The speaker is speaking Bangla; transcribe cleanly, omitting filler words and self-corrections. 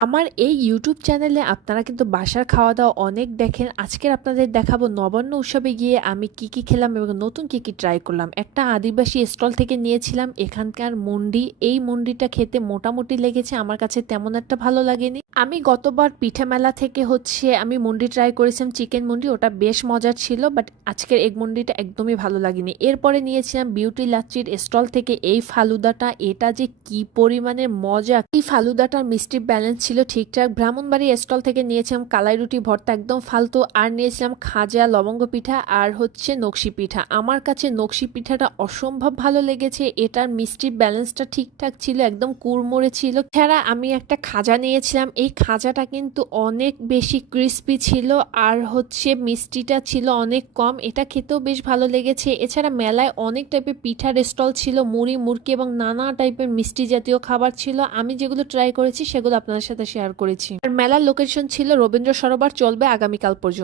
আমার এই ইউটিউব চ্যানেলে আপনারা কিন্তু বাসার খাওয়া-দাওয়া অনেক দেখেন। আজকের আপনাদের দেখাবো নবান্ন উৎসবে গিয়ে আমি কি, কি খেলাম এবং নতুন কি, কি ট্রাই করলাম। একটা আদিবাসী স্টল থেকে নিয়েছিলাম এখানকার মুন্ডি। এই মুন্ডিটা খেতে মোটামুটি লেগেছে। আমার কাছে তেমন একটা ভালো লাগেনি। আমি গতবার পিঠা মেলা থেকে আমি মুন্ডি ট্রাই করেছিলাম, চিকেন মুন্ডি। ওটা বেশ মজার ছিল। বাট আজকের এগ মুন্ডিটা একদমই ভালো লাগেনি। এরপরে নিয়েছিলাম বিউটি লাচ্ছির স্টল থেকে এই ফালুদাটা। এটা যে কি পরিমাণের মজা! এই ফালুদাটার মিষ্টির ব্যালেন্স ছিল ঠিকঠাক। ব্রাহ্মণবাড়ি স্টল থেকে নিয়েছিলাম কালাই রুটি ভর্তা, একদম ফালতু। আর নিয়েছিলাম খাজা, লবঙ্গ পিঠা আর নকশি পিঠা। আমার কাছে নকশি পিঠাটা অসম্ভব ভালো লেগেছে। এটার মিষ্টির ব্যালেন্সটা ঠিকঠাক ছিল, একদম কুড়মুড়ে ছিল। এছাড়া আমি একটা খাজা নিয়েছিলাম। এই খাজাটা কিন্তু অনেক বেশি ক্রিস্পি ছিল আর মিষ্টিটা ছিল অনেক কম। এটা খেতেও বেশ ভালো লেগেছে। এছাড়া মেলায় অনেক টাইপের পিঠার স্টল ছিল, মুড়ি, মুড়কি এবং নানা টাইপের মিষ্টি জাতীয় খাবার ছিল। আমি যেগুলো ট্রাই করেছি সেগুলো আপনাদের সাথে শেয়ার করেছি। আর মেলার লোকেশন ছিল রবীন্দ্র সরোবর, চলবে আগামীকাল পর্যন্ত।